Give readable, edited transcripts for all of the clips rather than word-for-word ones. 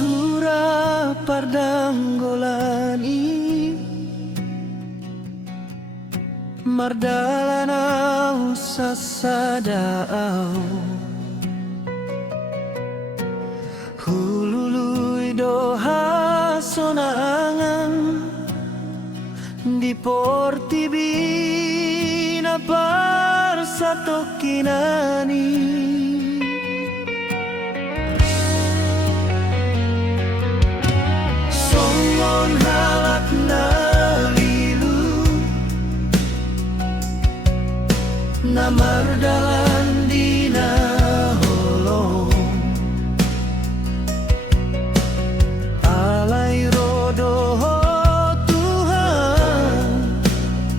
Madura pardanggolani Mardalana sasadao Hulului doha sonangan Di portibina parsatokinani Songon halak nalilu Namardalan dina holong Alay rodoho Tuhan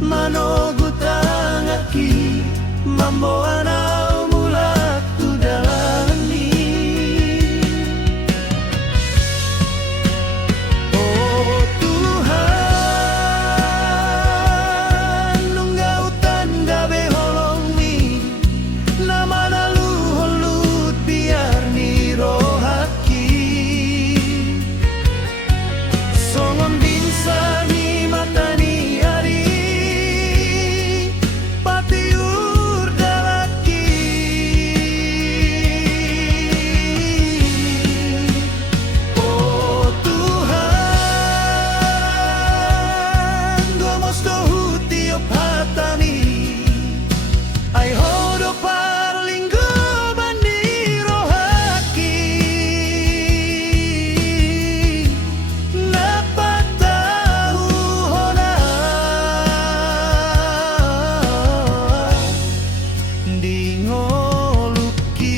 Manogut angaki Mamboanau mulak tudalani Oh Tuhan Nunggautan gabe holong mi Namana lu holut biar ni rohaki Songon binsa ni mata ni hari Patiur dalaki Oh Tuhan Dua mosto hutiop hatani Ay hodo parlinggo bani rohaki Napatahu hona Di ngoluki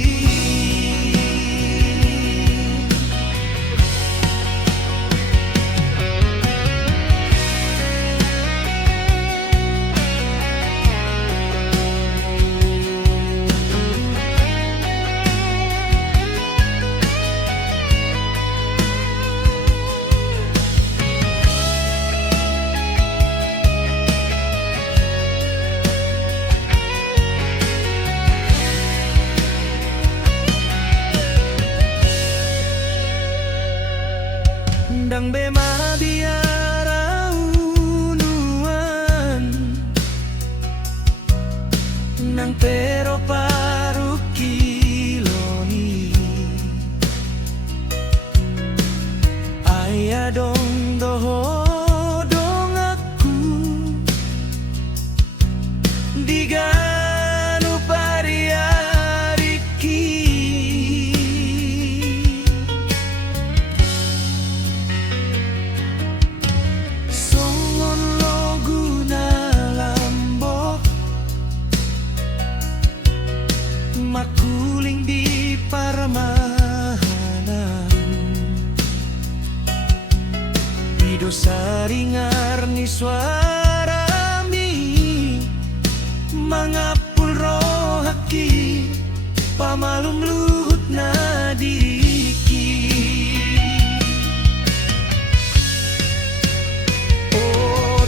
Dang bema biara unuan Nang pero paru kiloni Aya dong doho dong aku Diganu pariariki Songon loguna lambok Makuling di paramahanan Ido saringar ni suarami Mangapul rohaki Pamalum luhut nadiki Oh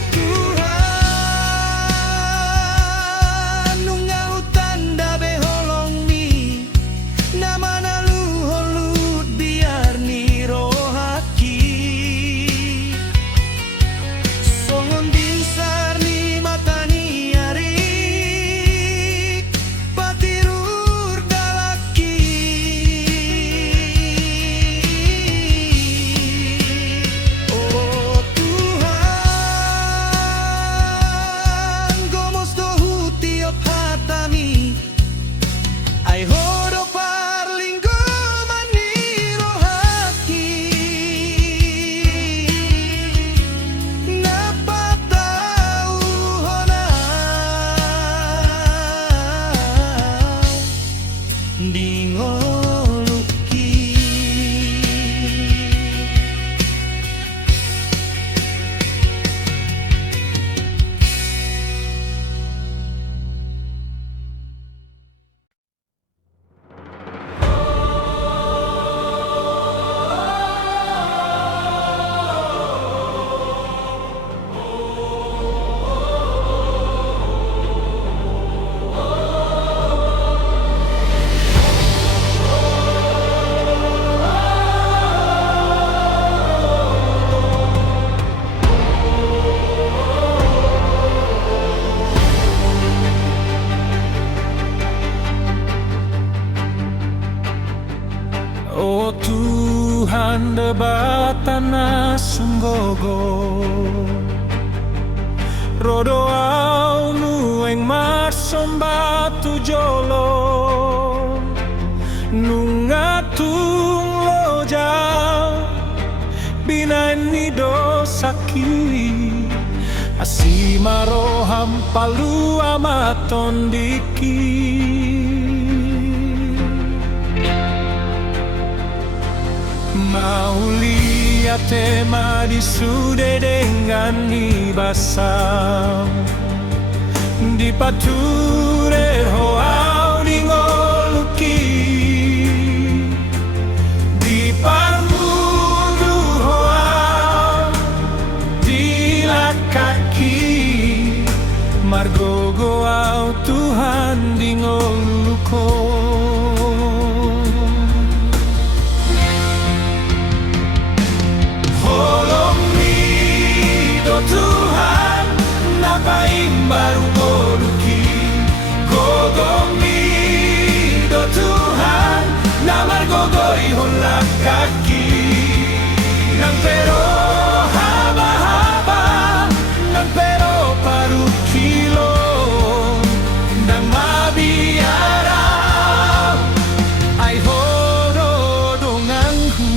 Tuhan Nunggautan dabe holong mi Namana lu holut biar ni rohaki Songon binsar ni mata ni hari Patirur dalaki debatana sunggogo rodo au nueng masomba tu jolo nungatung loja binani dosaki asimaro hampalu amaton diki Maulia tema disude dengan ibasam di pature hoau di ngoluki di parmudu hoau di lakaki margogo au Tuhan di ngoluko Tuhan, napaing baru ngoluki gogomi do Tuhan, namar gogoi holak kaki nang pero haba-haba nang pero paru kilo nang mabiara ay horo dongangku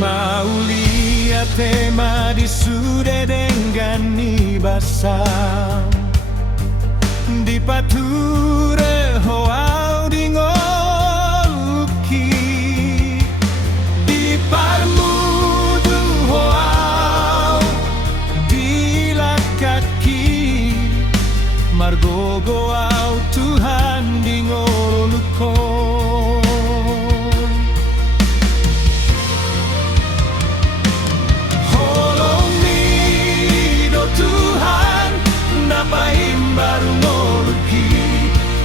Maulia tema disude dengan ibasam di pature hoau di ngoluki di parmudu hoau di lakaki margogo au Tuhan di ngoluko baru ngoluki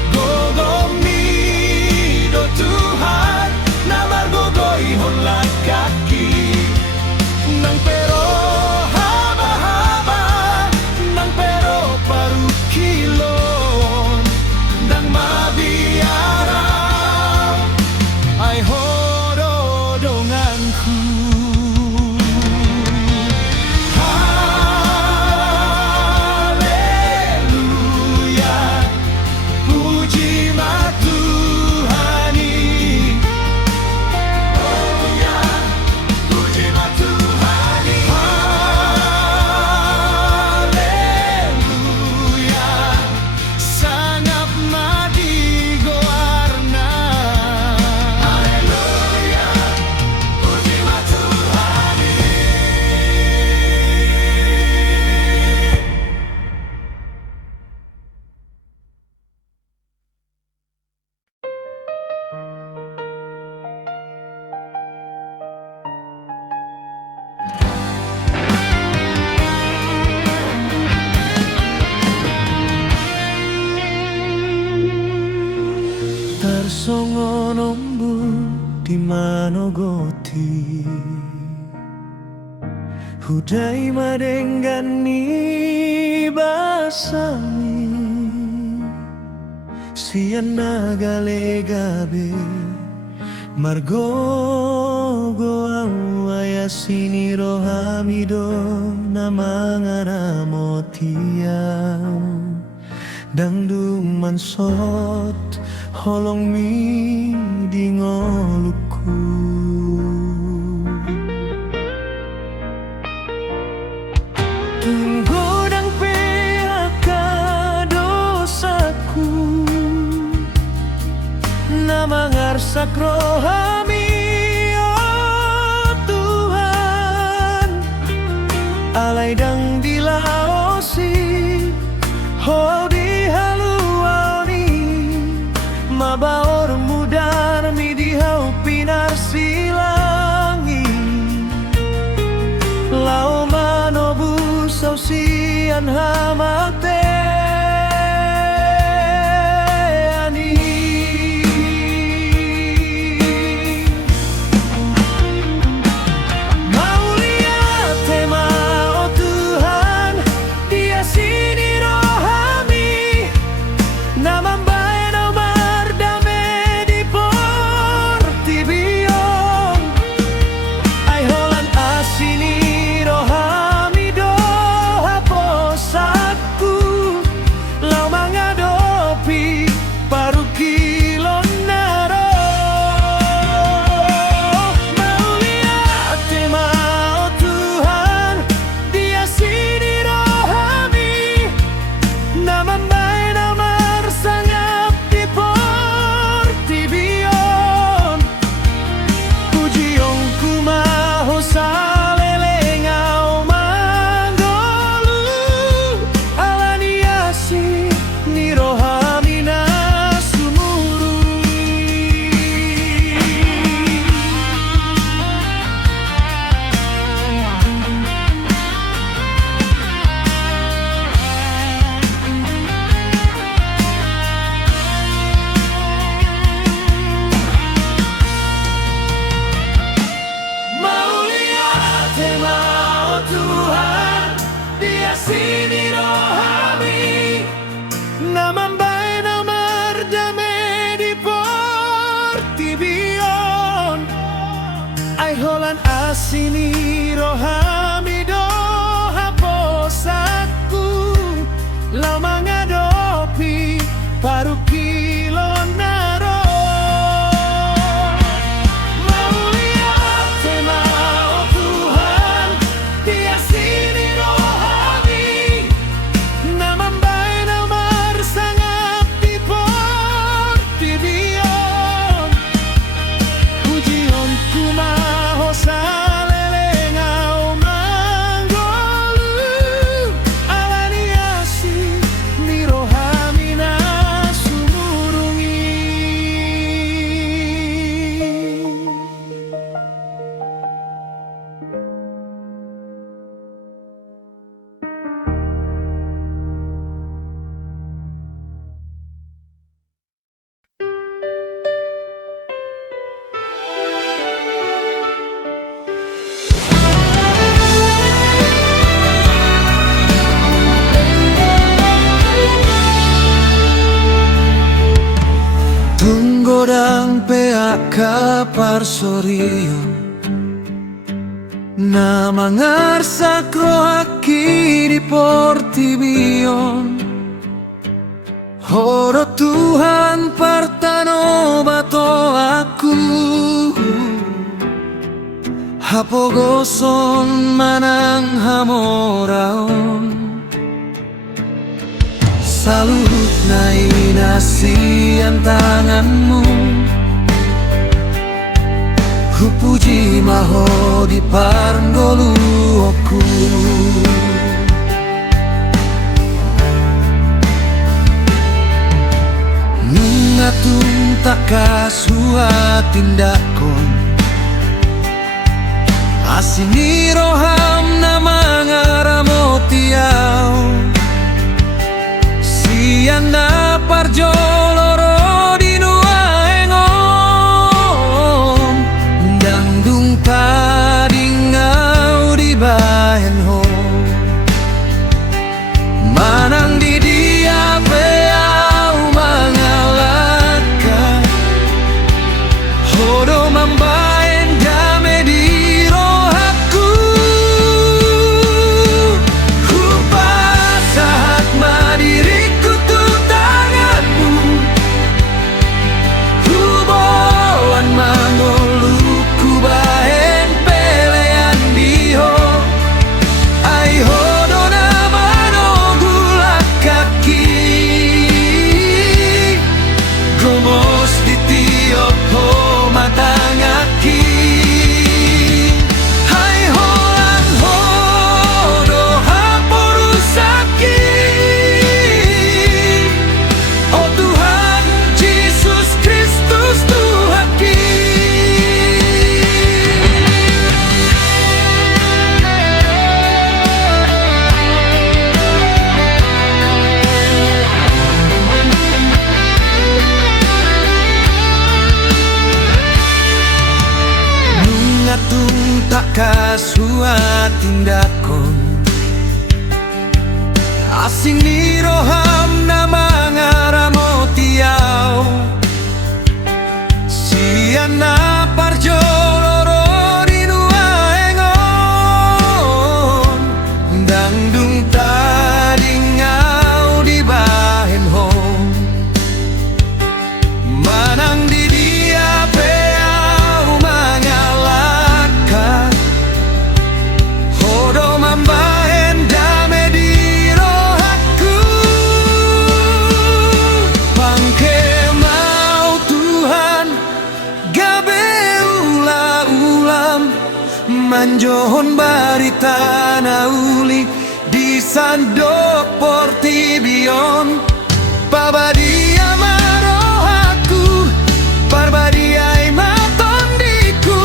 gogomi do Tuhan namar gogoi holak kaki nang pero haba-haba nang pero paru kilon nang mabiara ay horo donganku Songonombu di manogoti hudai madengani basami sian nagale gabe margogo au ayasini rohamido namangara motia dangdung mansot holong mi di ngoluku tunggu dang PHK dosaku nama ngarsak rohami oh Tuhan alai dang dilaosi oh di haluani mabaor mudar mi di Aiholan asini rohami doha posatku lau mengadopi paru kilon naro mau lihat tema oh Tuhan dia sini rohami nama baik nomor sangat di bion pujianku maho saleleng au manggolu alani asi ni rohami na sumurungi. Tunggodang pea kapar sorio na mangarsak rohaki di portibion horo Tuhan partano bato aku hapogoson manang hamoraon salut na inasian tanganmu Hupuji maho di parngolu oku Nungatung takasua tindakon Asini roham na mangaramotiau Siana parjoloro di nuaengon Dangdung tadingau di bayan ho Manang di dia peau mangalaka Hodo mambaen dame di rohaku Kupasahat madiriku tu tak tak kasuat tindakon asing ni roham na mga ramo tiyaw siyan na parjo loro dinuaengon dangdung tadingaw di bahen hong manang di dia peaw mangalaka hodo mambahen dame di rohaku pangke mau Tuhan gabe ula-ulam manjohon barita nauli di sandok portibion pabadia marohaku parbadiai matondiku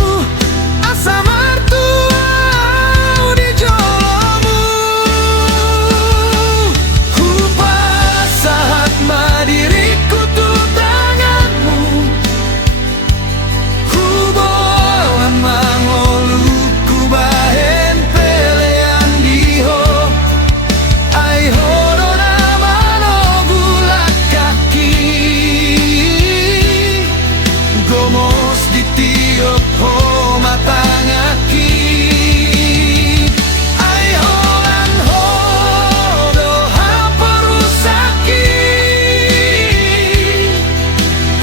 asa martuau di jolomu kupasahat madiriku tu tanganmu kuboan mangoluku bahen pelean diho ai hodo namano bulak kaki gomos di tiop ho matangaki ai holan hodo haparusaki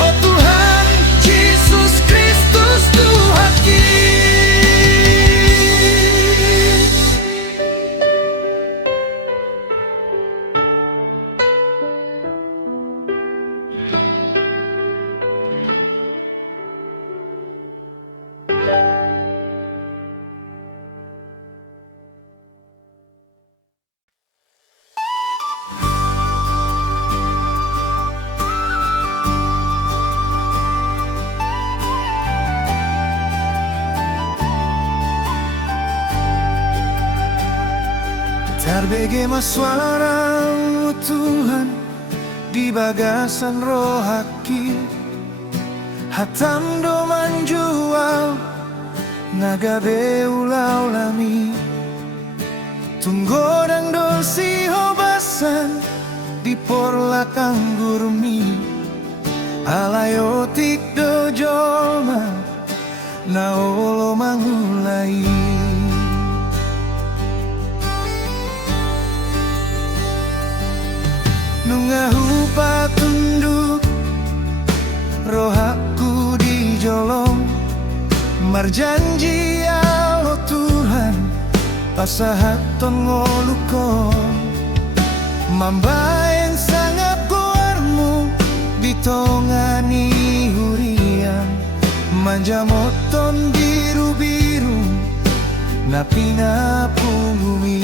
oh Tuhan Yesus Kristus Tuhaki Terbege suara Tuhan di bagasan rohaki hatam do manjual nagabe ula-ulami tunggodang do si hobasan di porlakang gurmi alayotik do jolma na olo mangulai nungahu patunduk rohaku di jolong marjanji Allah Tuhan pasahaton ngolukon mambaen sangat kuarmu ditongani hurian manjamoton biru-biru napina pungumi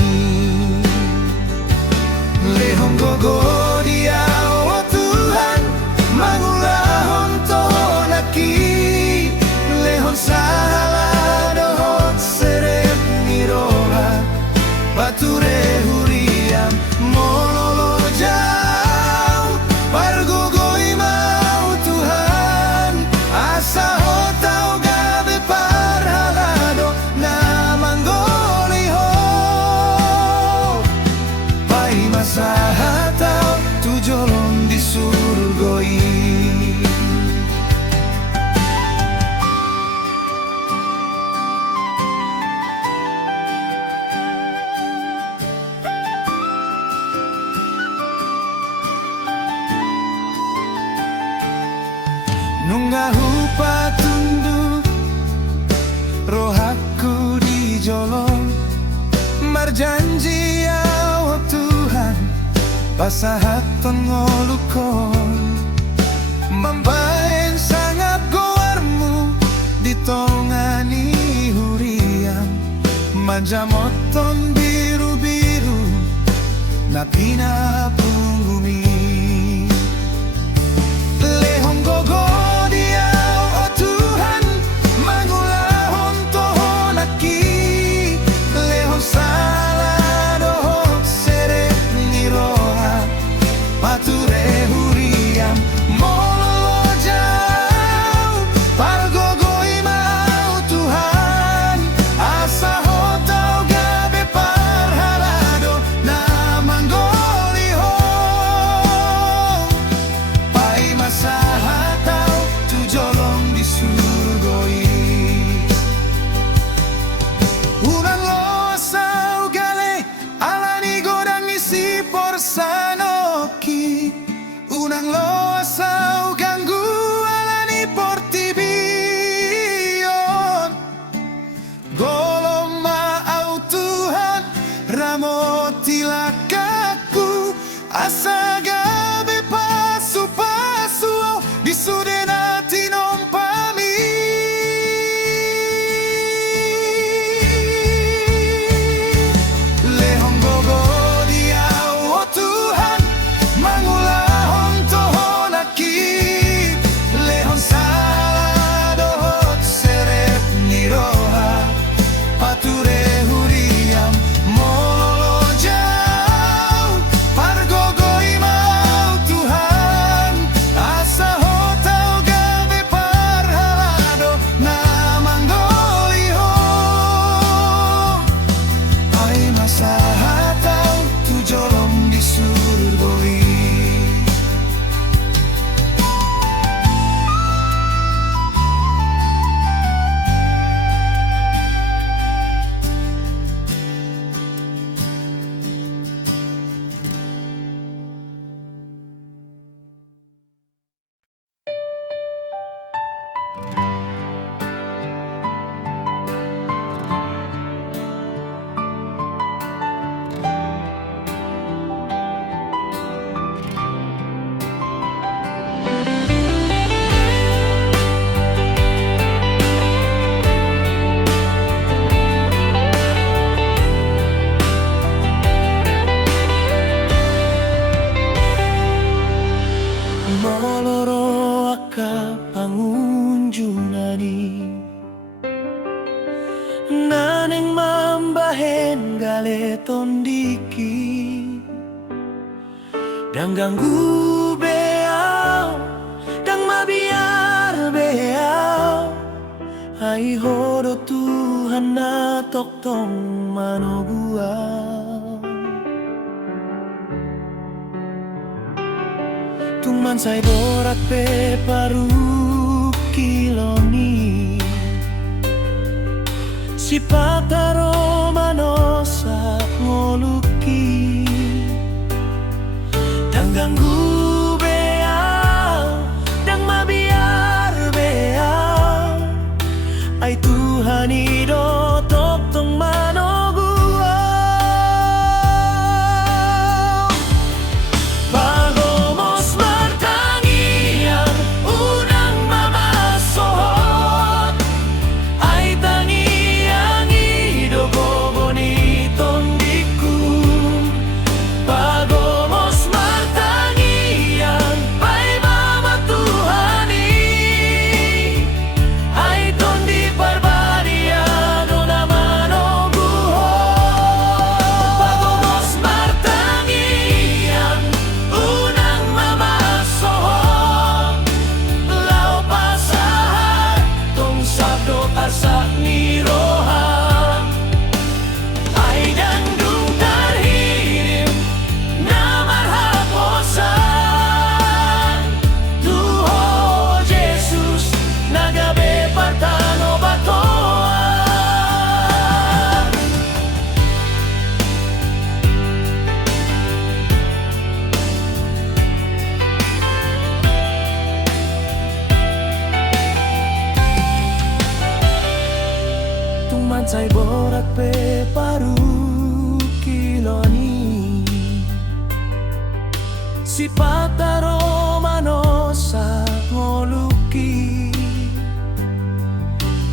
lehong gogo dia oh Tuhan mangulahon tohonaki lehon salah dohot serep niroha bature huriam mololo jauh pargogoi mau Tuhan asa hotau gabe parhalado na manggoliho pai masahatau tujolong di surgoi nungahu patunduk rohaku di jolong marjanji oh Tuhan pasahaton ngolukon mambaen sangat goarmu ditongani hurian manjamoton biru-biru napina punggumi lehong gogo dia oh Tuhan mangulahon tohonaki lehong salah dohot serep niroha pature huriam mololo jauh pargogoi mau Tuhan Tuhan'i. Naning mambahen galeton diki dang ganggu beau, dang mabiar beau. Ai hodo Tuhan na toktong manoguau. Tungman say borat pe paru kiloni, si pataro manosa ngoluki dang ganggu beau, dang mabiar beau. Ai Tuhan ido toktong manoguau. Pagomos martangian unang mamasohot, ai tangiang ido boniton diku. Pagomos martangian pai mama Tuhani, ai ton di barbariado na manoguhot. Pagomos martangian unang mamasohot, lau pasahat tong sabdo asak ni rohan. Ay dandung tarhirim na marhaposan, Tuho Jesus nagabe partano batoan. Tungman say borat pe paru kiloni, si pataro manosa ngoluki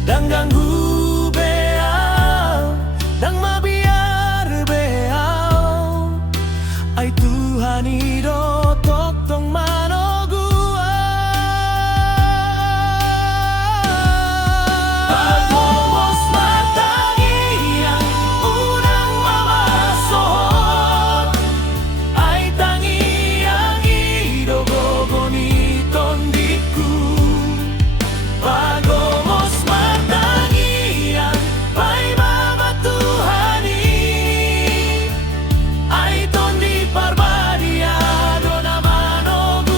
dang ganggu beau, dang mabiar beau. Ai Tuhan ido toktong manoguau. Pagomos martangian unang mamasohot, ai tangiang ido boniton diku. Pagomos martangian pai mama Tuhani, ai ton di barbariado na manoguhot.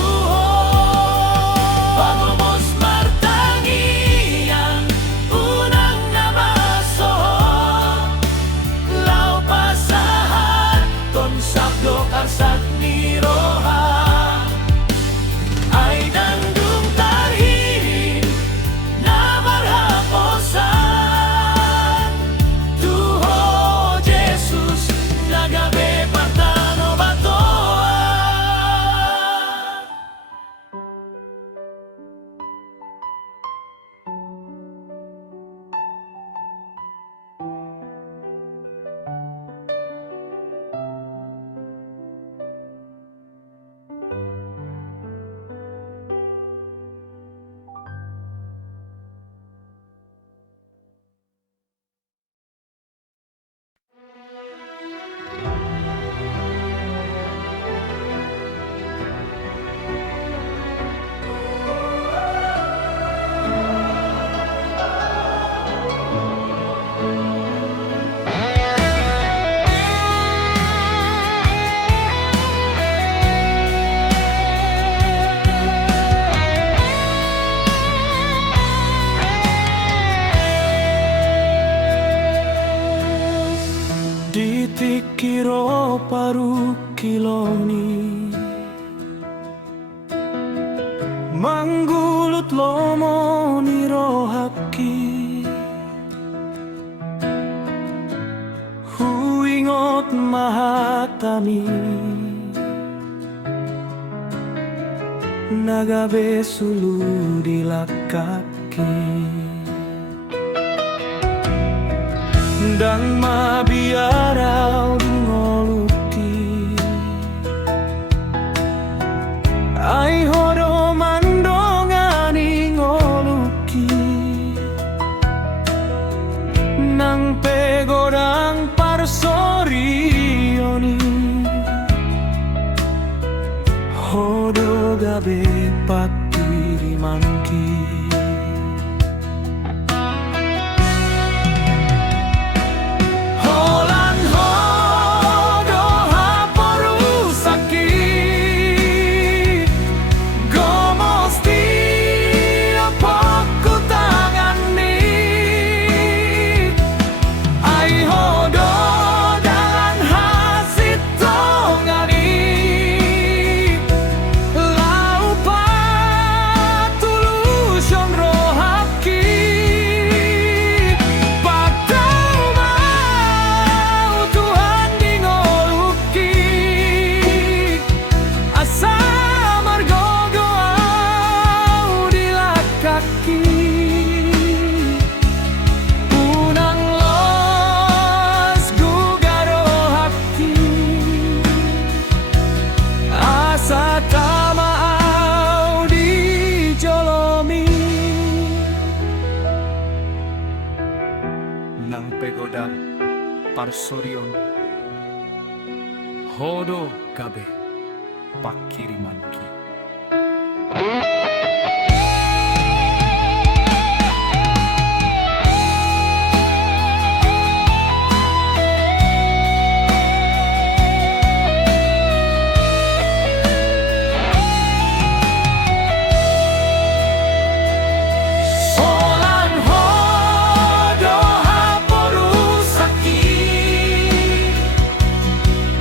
Pagomos martangian unang namasohot, lau pasahat ton sabdo asak ni rohan. Ay dandung tarhirin na marhaposan, Tuho Jesus nagabe partano batoan. Ditikiro paru kiloni, manggulut lomo nirohaki, huingot mahatami, nagabe sulu dilakaki. Dang mabiarau ngoluki, ai hodo mandongani ngoluki. Nang pegodang parsorioni Hodo gabe pakirimanki Holan hodo haporusaki Gomosti apaku tangani Ai hodo dalan hasit tongani Laupa tuluson rohaki Pagtau mau Tuhan dingoluki Asa margogo au dilakaki Unang los gugaro haki Asa tama au dijolomi Nang pegodang parsorion Hodo gabe pakirimanki Holan hodo haporusaki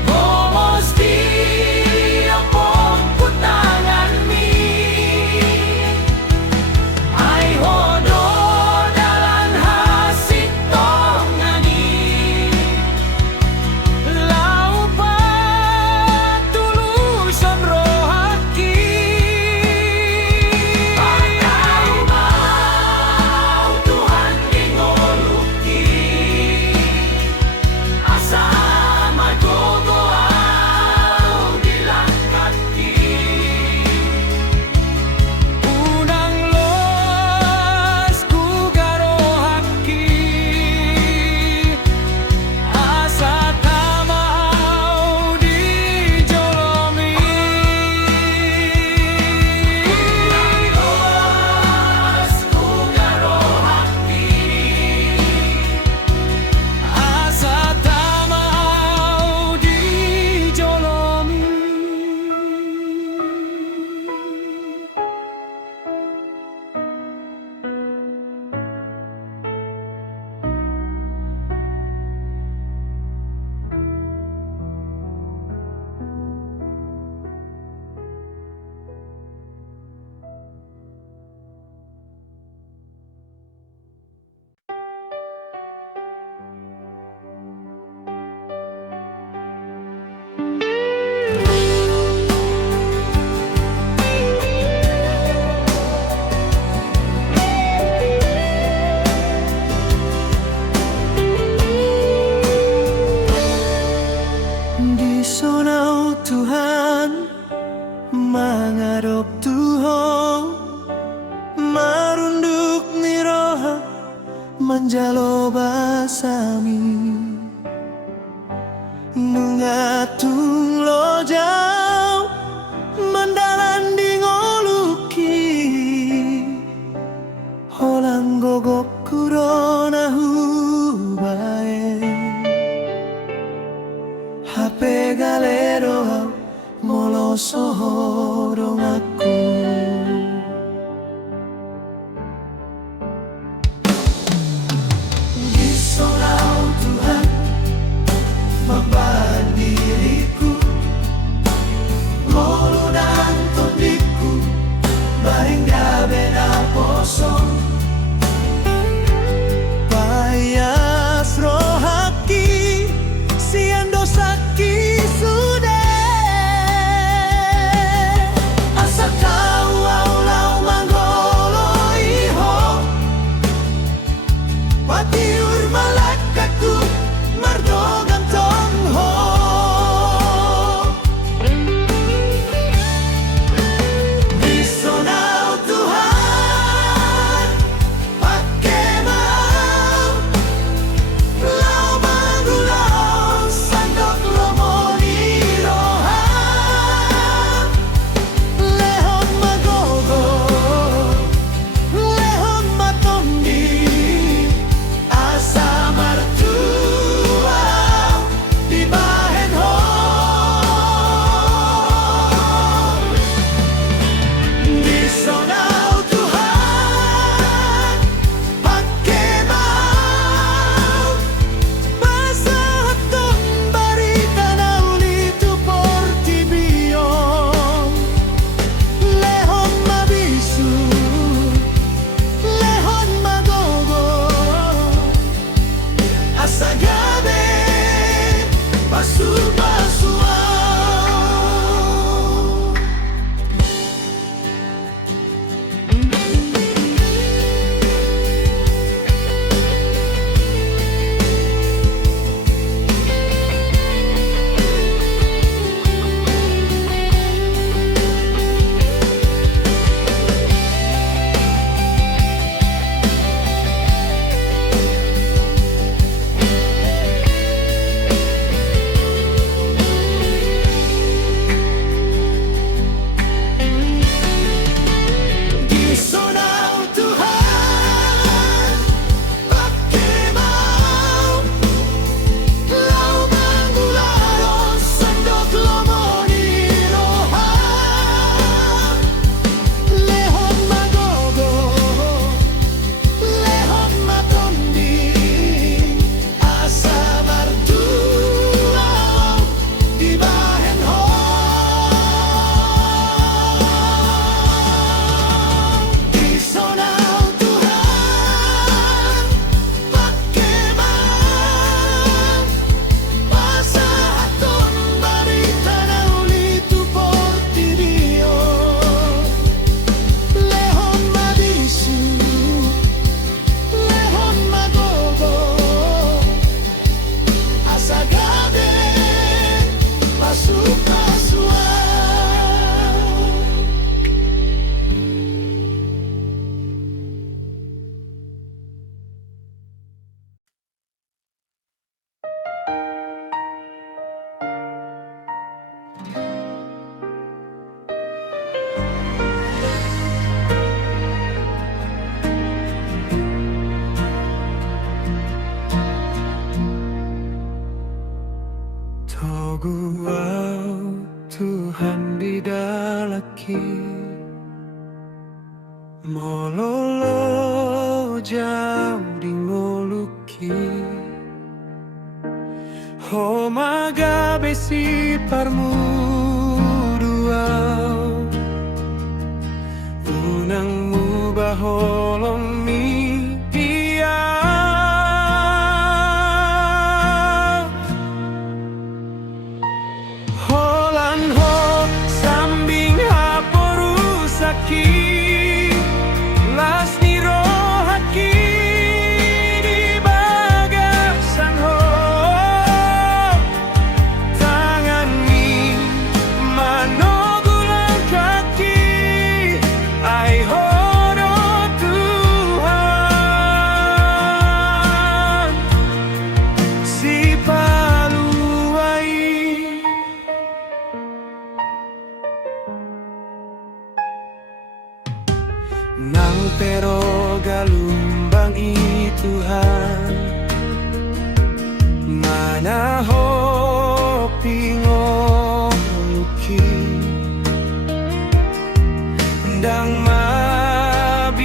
Gomosti apaku tangani Ai hodo dalan hasit tongani Laupa tuluson rohaki Pagtau mau Tuhan dingoluki Asa magogo au dilakati Unang los gugaro haki Asa tama au dijolomi Unang los gugaro haki Asa tama au dijolomi Di sonau Tuhan mangadop Tuhan marunduk niroha menjalo basami nungatung lojau mendalan dingoluki holang gogok kurona hubae HP galero moloso horong aku Di sonau Tuhan membahan diriku dingoluki Ho magabe si parmuduau Unang mubaholong mi dia Holan ho sambing haporusaki Las ni rohaki di bagasan ho Tangan ni manogulang kaki Ay horo Tuhan Si paluai Nang pero galumbang Tuhan Manaho pingoluki Dang mabiaraw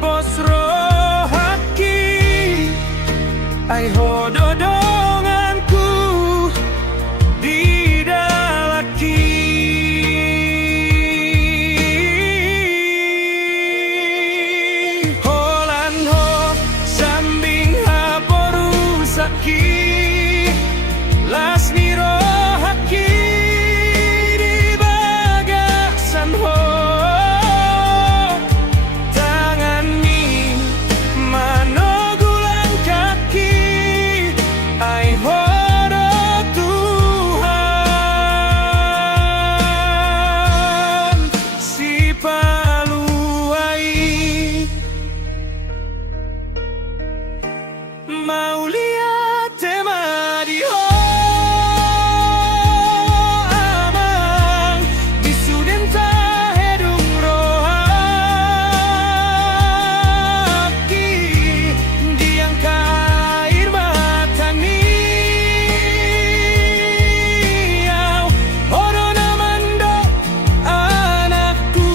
Pos rohaki Ay hododonganku di dalaki Holan ho sambing haporusaki Las ni rohaki di bagasan ho Tangan ni manogulang kaki Ay horo Tuhan Si paluai Maulia tema di ho amang Bisudenta hedung rohaki Diang kair mata niau Horo namando anakku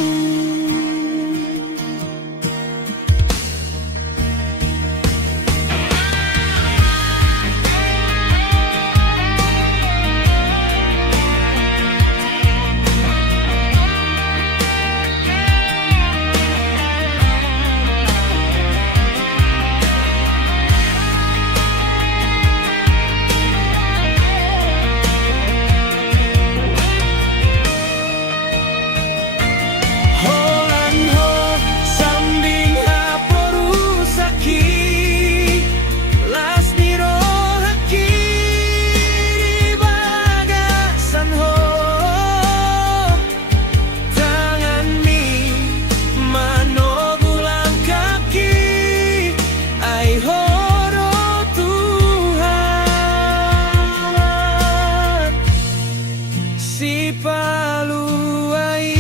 Holan ho sambing haporusaki Las ni rohaki di bagasan ho Tangan mi manogulang kaki Ay horo Tuhan Si paluai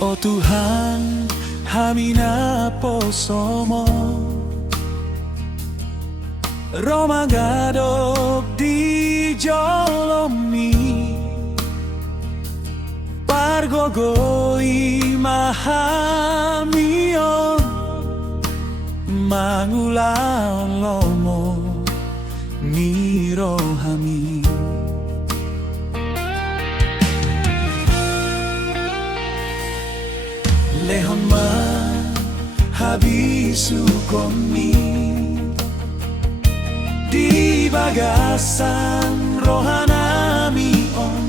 Oh Tuhan, hamina posomo Romagadok di jolomi Pargogoi mahamion Mangulaon lomo nirohami Lehon ma habisu komi Di bagasan rohanami on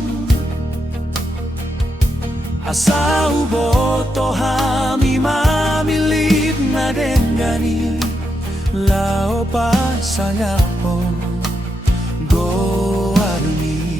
Asa uboto hami mamilip na dengani Lao pasangapon go aduni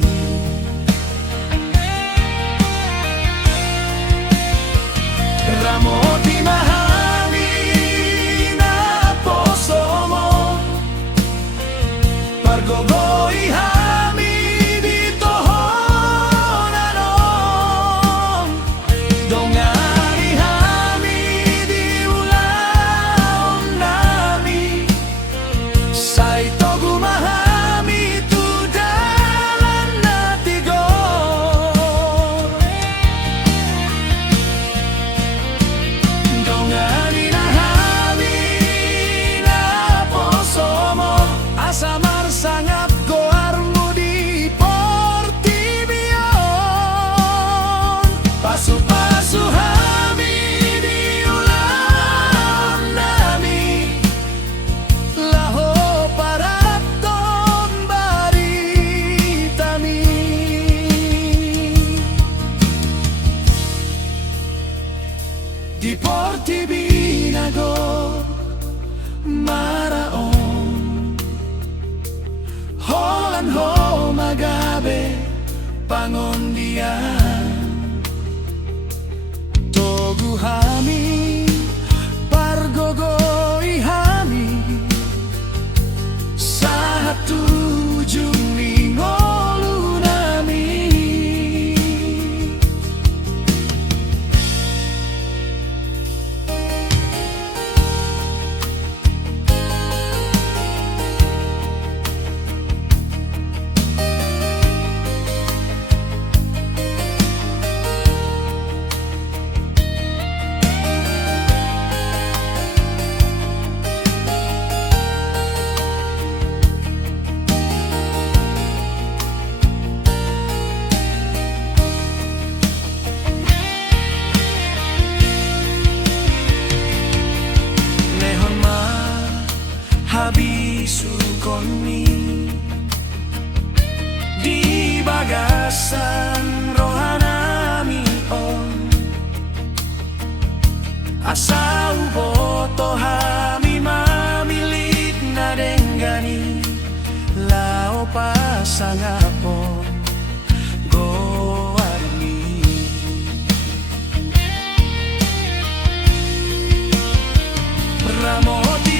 pangondian. Togu hami pargogoi hami satu juni ngolu nami. Habisu koni di bagasan rohanami on asal boto hami mamilit na denggani lao pasangapon goarmi ramoti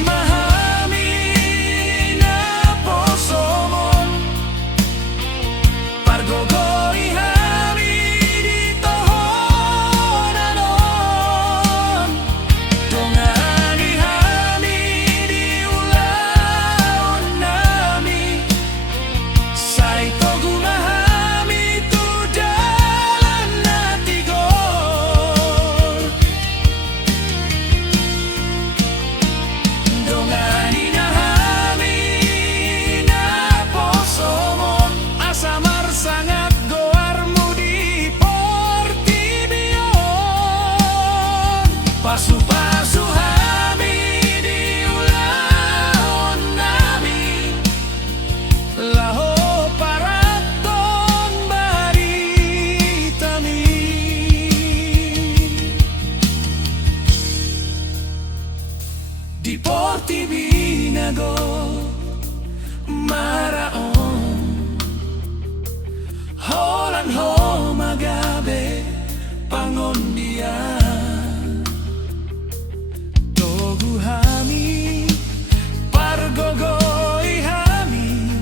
pasu-pasu hami di ulaon nami laho paraton baritami di porti binago maraon holan ho magabe pangondian. Hami pargogoi hami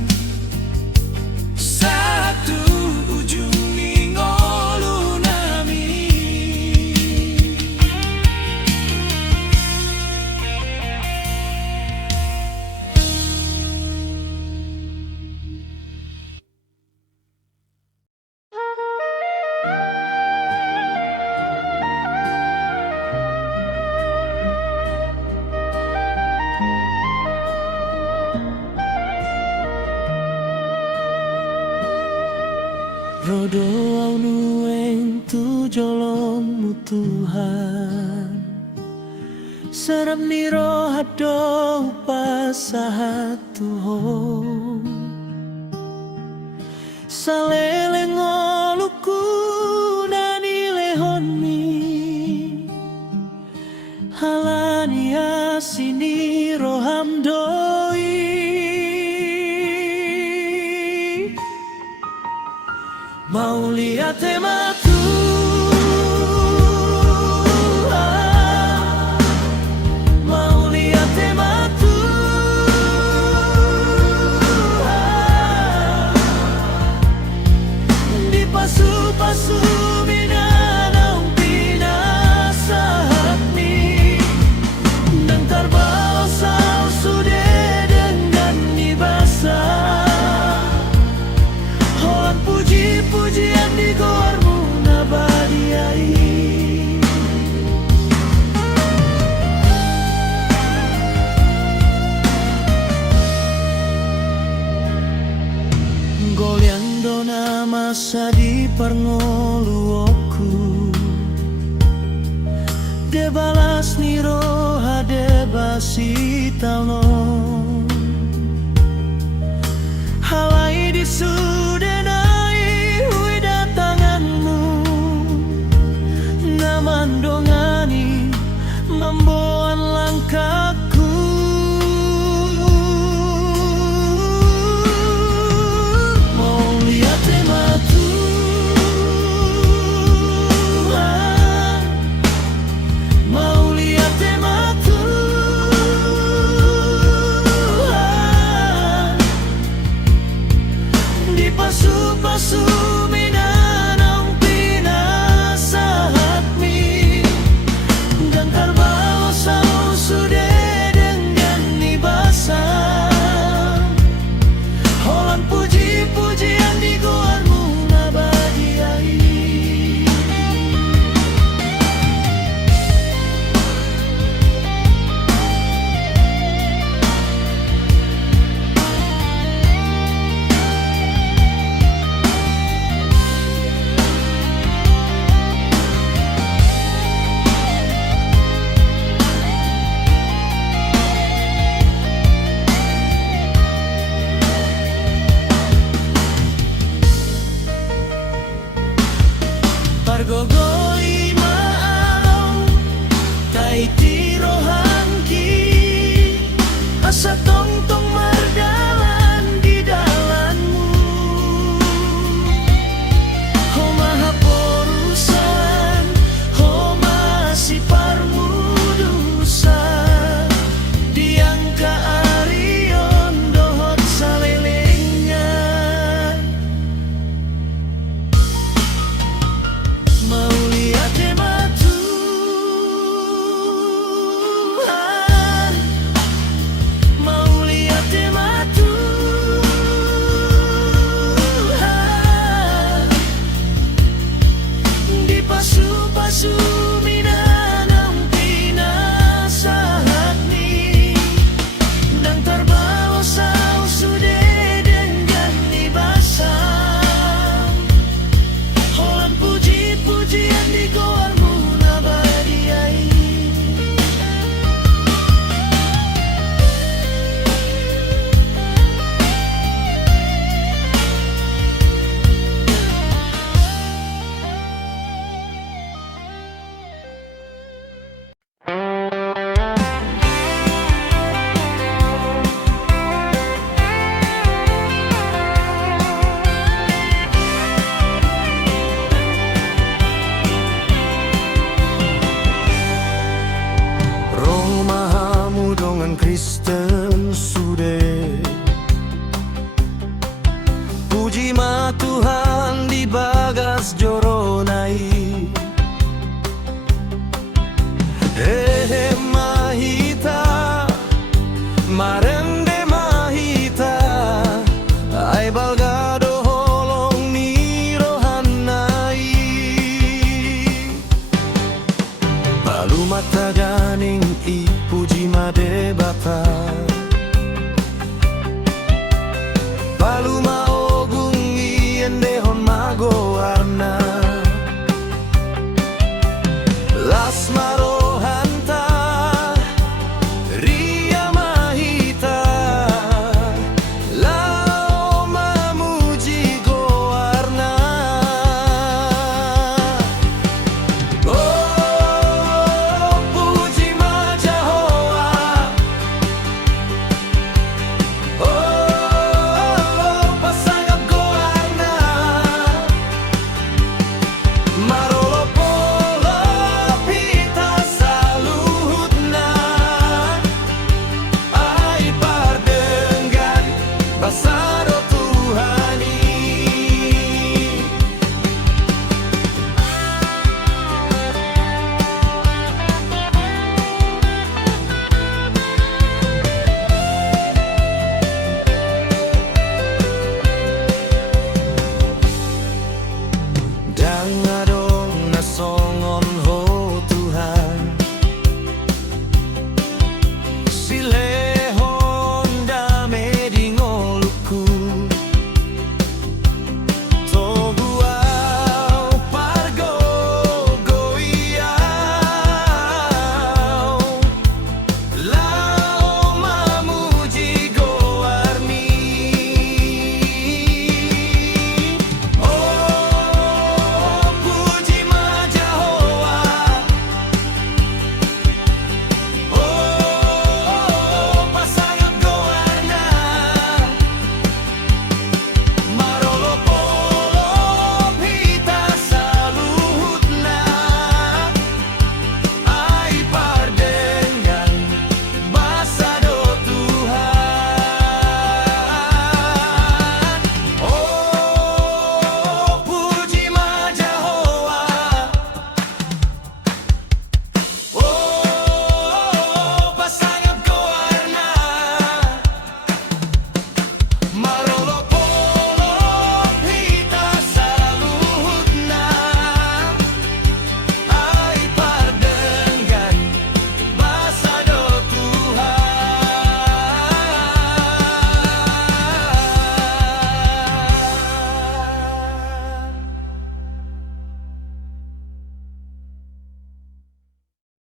satu ujung ngolu nami. Rodo nueng tu jolongmu Tuhan serap niro hado pasahat Tuhan salele ngoluku nani lehonmi halani asini roham doi mau lihat tematu mau lihat tematu di pasu-pasu minanau pinasahatmi dan terbau sudah dengan dibasa holan puji-pujian di goarmu nabadiai. Golian dona masa di parngoluoku de balas niro hade basi talon halai di sudenai hui datanganmu namandongani memboan langkahku mau lihat tematu Pagogoi maaw kay tirohan ki asa tongtong mardalan di dalanmu. Ho mahaporusan, ho masiparmu dusa, diang kaarion dohot salelengnya. Mauliate matuhan, mauliate matuhan, di pasu-pasu minanang pinasahat ni nang terbawa sa usude dengan ibasang holan puji-pujian di goarmu nabadiai. Romahamu dengan Kristen sude, puji ma Tuhan di bagas joro.